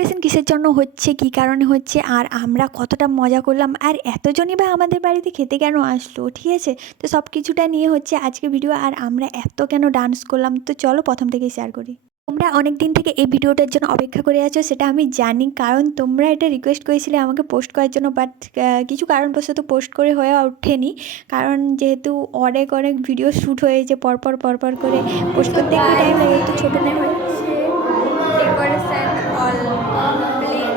Celebration কিসের জন্য হচ্ছে, কী কারণে হচ্ছে, আর আমরা কতটা মজা করলাম, আর এতজনই বা আমাদের বাড়িতে খেতে কেন আসলো, ঠিক আছে। তো সব কিছুটা নিয়ে হচ্ছে আজকে ভিডিও, আর আমরা এত কেন ডান্স করলাম, তো চলো প্রথম থেকেই শেয়ার করি। তোমরা অনেক দিন থেকে এই ভিডিওটার জন্য অপেক্ষা করে আছো, সেটা আমি জানি, কারণ তোমরা এটা রিকোয়েস্ট করেছিলে আমাকে পোস্ট করার জন্য, বাট কিছু কারণবশত পোস্ট করে হয়ে ওঠেনি। কারণ যেহেতু অনেক অনেক ভিডিও শ্যুট হয়েছে পরপর পরপর করে, পোস্ট করতে একটু টাইম লাগে, একটু ছোটো টাইম হচ্ছে। ডেকোরেশন অল কমপ্লিট,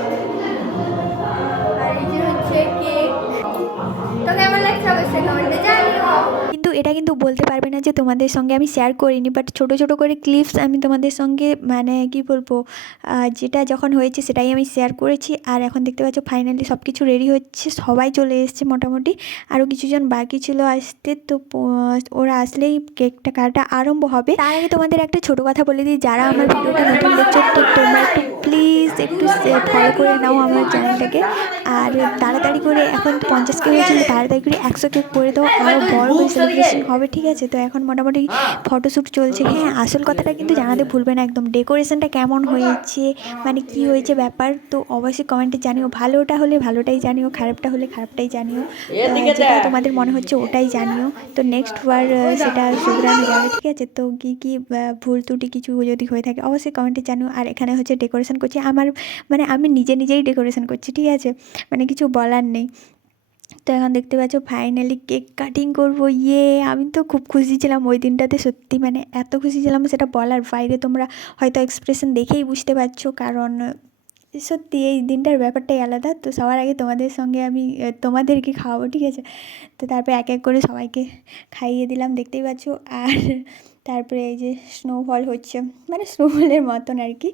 আর এই যে হচ্ছে কেক। তো কেমন লাগছে অবশ্যই কমেন্টে জানিও। কিন্তু এটা কিন্তু বলতে পারবে না যে তোমাদের সঙ্গে আমি শেয়ার করিনি, বাট ছোটো ছোটো করে ক্লিপস আমি তোমাদের সঙ্গে মানে কি বলবো, যেটা যখন হয়েছে সেটাই আমি শেয়ার করেছি। আর এখন দেখতে পাচ্ছ ফাইনালি সব কিছু রেডি হচ্ছে, সবাই চলে এসছে মোটামুটি, আরও কিছুজন বাকি ছিল আসতে। তো ওরা আসলেই কেকটা কাটা আরম্ভ হবে। তার আগে তোমাদের একটা ছোটো কথা বলে দিই, যারা আমার ভিডিওটা নতুন দেখছো, তো তোমরা একটু প্লিজ একটু ফলো করে নাও আমার চ্যানেলটাকে, আর তাড়াতাড়ি করে, এখন 50K হয়েছিল, তাড়াতাড়ি করে 100K করে দাও, আরও বড় করে সেলিব্রেশন হবে, ঠিক আছে। তো এখন মোটামুটি ফটোশ্যুট চলছে। হ্যাঁ, আসল কথাটা কিন্তু জানাতে ভুলবে না একদম, ডেকোরেশনটা কেমন হয়েছে, মানে কি হয়েছে ব্যাপার, তো অবশ্যই কমেন্টে জানিও। ভালোটা হলে ভালোটাই জানিও, খারাপটা হলে খারাপটাই জানিও, যেটা তোমাদের মনে হচ্ছে ওটাই জানিও। তো নেক্সট বার সেটা শুধরানো যাবে, ঠিক আছে। তো কী ভুল ত্রুটি কিছু যদি হয়ে থাকে অবশ্যই কমেন্টে জানিও। আর এখানে হচ্ছে ডেকোরেশন করছি আমার, মানে আমি নিজেই ডেকোরেশন করছি, ঠিক আছে, মানে কিছু বলার নেই। তো এখন দেখতে পাচ্ছ ফাইনালি কেক কাটিং করবো, আমি তো খুব খুশি ছিলাম ওই দিনটাতে, সত্যি মানে এত খুশি ছিলাম সেটা বলার বাইরে। তোমরা হয়তো এক্সপ্রেশন দেখেই বুঝতে পারছো, কারণ সত্যি এই দিনটার ব্যাপারটাই আলাদা। তো সবার আগে তোমাদের সঙ্গে আমি তোমাদেরকে খাওয়াবো, ঠিক আছে। তো তারপরে এক এক করে সবাইকে খাইয়ে দিলাম, দেখতেই পাচ্ছ। আর তারপরে এই যে স্নোফল হচ্ছে, মানে স্নোফলের মতন আর কি।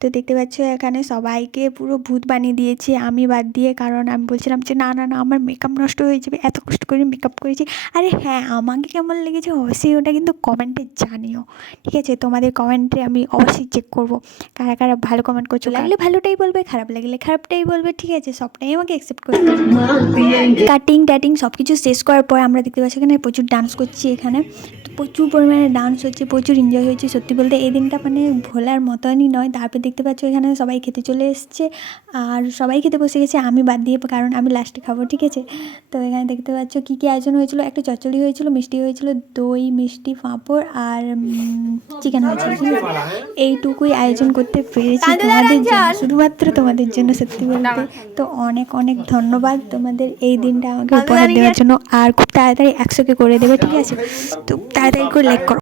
তো দেখতে পাচ্ছ এখানে সবাইকে পুরো ভূত বানিয়ে দিয়েছি, আমি বাদ দিয়ে, কারণ আমি বলছিলাম যে না না না আমার মেকআপ নষ্ট হয়ে যাবে, এত কষ্ট করে মেকআপ করেছি। আরে হ্যাঁ, আমাকে কেমন লেগেছে অবশ্যই ওটা কিন্তু কমেন্টে জানিও, ঠিক আছে। তোমাদের কমেন্টে আমি অবশ্যই চেক করবো কারা কারা ভালো কমেন্ট করছো। লাগলে ভালোটাই বলবে, খারাপ লাগলে খারাপটাই বলবে, ঠিক আছে, সবটাই আমাকে অ্যাকসেপ্ট করতে হবে। কাটিং টাটিং সব কিছু শেষ করার পর আমরা দেখতে পাচ্ছি এখানে প্রচুর ডান্স করছি, এখানে প্রচুর পরিমাণে ডান্স হচ্ছে, প্রচুর এনজয় হয়েছে। সত্যি বলতে এই দিনটা মানে ভোলার মতনই নয়। তারপরে দেখতে পাচ্ছ এখানে সবাই খেতে চলে এসছে, আর সবাই খেতে বসে গেছে, আমি বাদ দিয়ে, কারণ আমি লাস্টে খাবো, ঠিক আছে। তো এখানে দেখতে পাচ্ছ কী কী আয়োজন হয়েছিল, একটা চচ্চড়ি হয়েছিল, মিষ্টি হয়েছিল, দই মিষ্টি পাঁপড়, আর চিকেন হয়েছিল, ঠিক আছে। এইটুকুই আয়োজন করতে পেরেছি তোমাদের জন্য, শুধুমাত্র তোমাদের জন্য, সত্যি বলতে। তো অনেক অনেক ধন্যবাদ তোমাদের এই দিনটা আমাকে উপহার দেওয়ার জন্য, আর খুব তাড়াতাড়ি 100K করে দেবে, ঠিক আছে। তো তাড়াতাড়ি করে লাইক করো।